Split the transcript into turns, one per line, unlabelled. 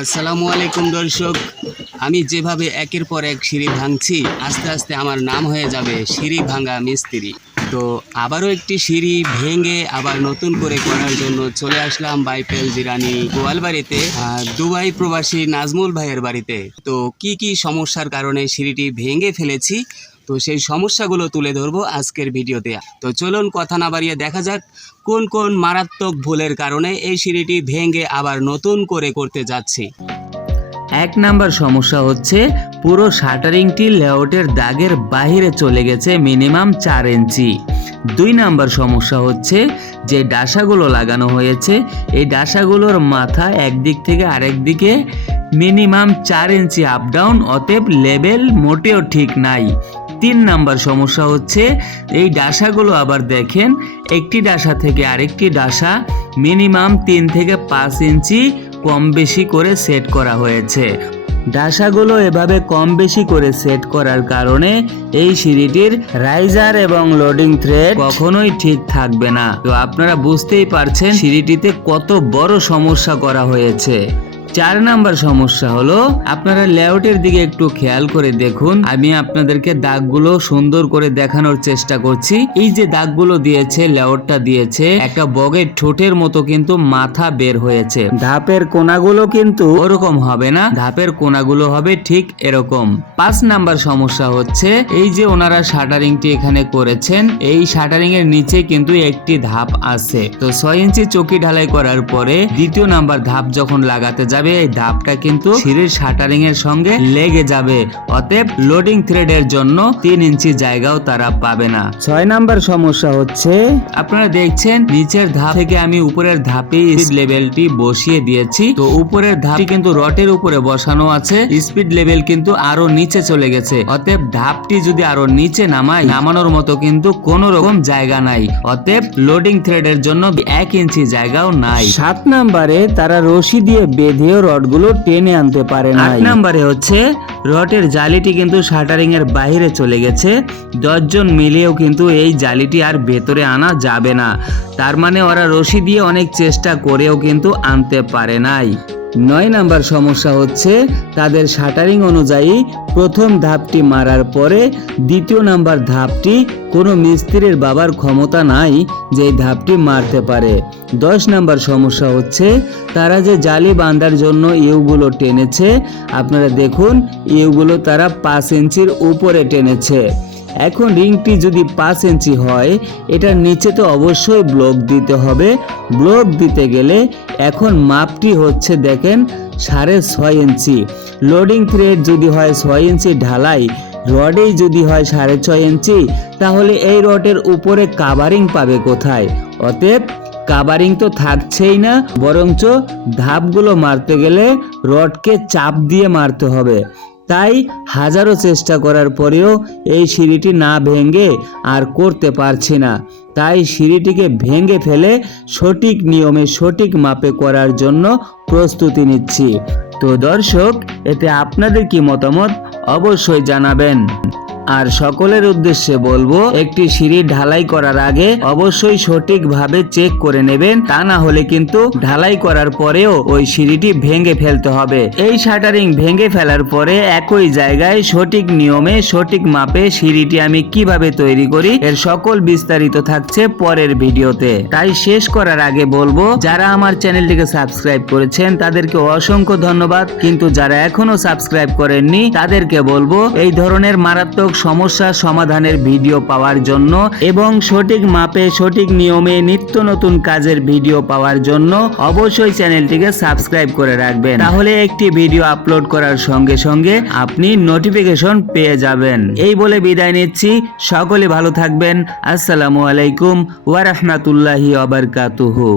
আসসালামু আলাইকুম দর্শক। আমি যেভাবে একের পর এক সিঁড়ি ভাঙছি, আস্তে আস্তে আমার নাম হয়ে যাবে সিঁড়ি ভাঙা মিস্ত্রি। তো আবারও একটি সিঁড়ি ভেঙে আবার নতুন করে করার জন্য চলে আসলাম বাইপেল জিরানি গোয়ালবাড়িতে দুবাই প্রবাসী নাজমুল ভাইয়ের বাড়িতে। তো কি কি সমস্যার কারণে সিঁড়িটি ভেঙে ফেলেছি তো সেই সমস্যাগুলো তুলে ধরবো আজকের ভিডিওতে। তো চলুন কথা না বাড়িয়ে দেখা যাক কোন কোন মারাত্মক ভুলের কারণে এই সিঁড়িটি ভেঙে আবার নতুন করে করতে যাচ্ছি।
এক নাম্বার সমস্যা হচ্ছে, পুরো শাটারিংটি লেআউটের দাগের বাইরে চলে গেছে মিনিমাম চার ইঞ্চি। দুই নাম্বার সমস্যা হচ্ছে, যে ডাসাগুলো লাগানো হয়েছে, এই ডাসাগুলোর মাথা একদিক থেকে আরেক দিকে মিনিমাম চার ইঞ্চি আপ ডাউন অতএব লেভেল মোটেও ঠিক নাই। তিন নাম্বার সমস্যা হচ্ছে, এই ডাসাগুলো আবার দেখেন, একটি ডাসা থেকে আরেকটি ডাসা মিনিমাম তিন থেকে পাঁচ ইঞ্চি কম বেশি করে সেট করা হয়েছে। ডাসাগুলো এভাবে কম বেশি করে সেট করার কারণে এই সিঁড়িটির রাইজার এবং লোডিং থ্রেড কখনোই ঠিক থাকবে না। তো আপনারা বুঝতেই পারছেন সিঁড়িটিতে কত বড় সমস্যা করা হয়েছে। চার নাম্বার সমস্যা হলো আপনারা লেআউটের দিকে একটু খেয়াল করে দেখুন। আমি আপনাদেরকে দাগগুলো সুন্দর করে দেখানোর চেষ্টা করছি। এই যে দাগগুলো দিয়েছে লেআউটটা দিয়েছে একটা বগের ঠোঁটের মতো কিন্তু মাথা বের হয়েছে। ধাপের কোনাগুলো কিন্তু ওরকম হবে না ধাপের কোনাগুলো হবে ঠিক এরকম। পাঁচ নাম্বার সমস্যা হচ্ছে এই যে ওনারা শাটারিংটি এখানে করেছেন এই শাটারিং এর নিচে কিন্তু একটি ধাপ আছে। তো ছয় ইঞ্চি চকি ঢালাই করার পরে দ্বিতীয় নাম্বার ধাপ যখন লাগাতে যাবে এই ধাপটা কিন্তু সিঁড়ির শাটারিং এর সঙ্গে লেগে যাবে। অতএব লোডিং থ্রেডের জন্য তিন ইঞ্চি জায়গাও তারা পাবে না। ছয় নাম্বার সমস্যা হচ্ছে, আপনারা দেখছেন, নিচের ধাপ থেকে আমি উপরের ধাপে স্পিড লেভেলটি বসিয়ে দিয়েছি। তো উপরের ধাপটি কিন্তু রটের উপরে বসানো আছে। স্পিড লেভেল কিন্তু আরও নিচে চলে গেছে। অতএব ধাপটি যদি আরও নিচে নামাই, নামানোর মতো কিন্তু কোন রকম জায়গা নাই। অতএব লোডিং থ্রেড এর জন্য এক ইঞ্চি জায়গাও নাই। সাত নাম্বারে তারা রশি দিয়ে বেঁধেও রডগুলো টেনে আনতে পারে না এক নাম্বারে হচ্ছে রডের জালিটি কিন্তু শাটারিং এর বাইরে চলে গেছে। দশজন মিলেও কিন্তু এই জালিটি আর ভেতরে আনা যাবে না। তার মানে ওরা রশি দিয়ে অনেক চেষ্টা করেও কিন্তু আনতে পারে নাই। নয় নাম্বার সমস্যা হচ্ছে তাদের শাটারিং অনুযায়ী প্রথম ধাপটি মারার পরে দ্বিতীয় নাম্বার ধাপটি কোনো মিস্ত্রির বাবার ক্ষমতা নাই যে ধাপটি মারতে পারে। দশ নাম্বার সমস্যা হচ্ছে তারা যে জালি বাঁধার জন্য ইউগুলো টেনেছে, আপনারা দেখুন, ইউগুলো তারা পাঁচ ইঞ্চির উপরে টেনেছে। এখন রিংটি যদি পাঁচ ইঞ্চি হয়, এটার নিচে তো অবশ্যই ব্লক দিতে হবে। ব্লক দিতে গেলে এখন মাপটি হচ্ছে দেখেন সাড়ে ছয় ইঞ্চি। লোডিং থ্রেড যদি হয় ছয় ইঞ্চি ঢালাই রডেই যদি হয় সাড়ে ছয় ইঞ্চি, তাহলে এই রডের উপরে কাভারিং পাবে কোথায়? অতএব কাভারিং তো থাকছেই না, বরঞ্চ ধাপগুলো মারতে গেলে রডকে চাপ দিয়ে মারতে হবে। তাই হাজারো চেষ্টা করার পরেও এই সিঁড়িটি না ভেঙে আর করতে পারছি না। তাই সিঁড়িটিকে ভেঙে ফেলে সঠিক নিয়মে সঠিক মাপে করার জন্য প্রস্তুতি নিচ্ছি। তো দর্শক, এতে আপনাদের কি মতামত? অবশ্যই জানাবেন। আর সকলের উদ্দেশ্যে বলব, একটি সিঁড়ি ঢালাই করার আগে অবশ্যই সঠিকভাবে চেক করে নেবেন, তা না হলে কিন্তু ঢালাই করার পরেও ওই সিঁড়িটি ভেঙে ফেলতে হবে। এই শাটারিং ভেঙে ফেলার পরে একই জায়গায় সঠিক নিয়মে, সঠিক মাপে সিঁড়িটি আমি কীভাবে তৈরি করি, এর সকল বিস্তারিত থাকছে পরের ভিডিওতে। তাই শেষ করার আগে বলব, যারা আমার চ্যানেলটিকে সাবস্ক্রাইব করেছেন, তাদেরকে অসংখ্য ধন্যবাদ। কিন্তু যারা এখনও সাবস্ক্রাইব করেননি, তাদেরকে বলব, এই ধরনের মারাত্মক সমস্যা সমাধানের ভিডিও পাওয়ার জন্য এবং সঠিক মাপে সঠিক নিয়মে নিত্য নতুন কাজের ভিডিও পাওয়ার জন্য অবশ্যই চ্যানেলটিকে সাবস্ক্রাইব করে রাখবেন। তাহলে একটি ভিডিও আপলোড করার সঙ্গে সঙ্গে আপনি নোটিফিকেশন পেয়ে যাবেন। এই বলে বিদায় নিচ্ছি। সকলে ভালো থাকবেন। আসসালামু আলাইকুম ওয়া রাহমাতুল্লাহি ওয়া বারাকাতুহু।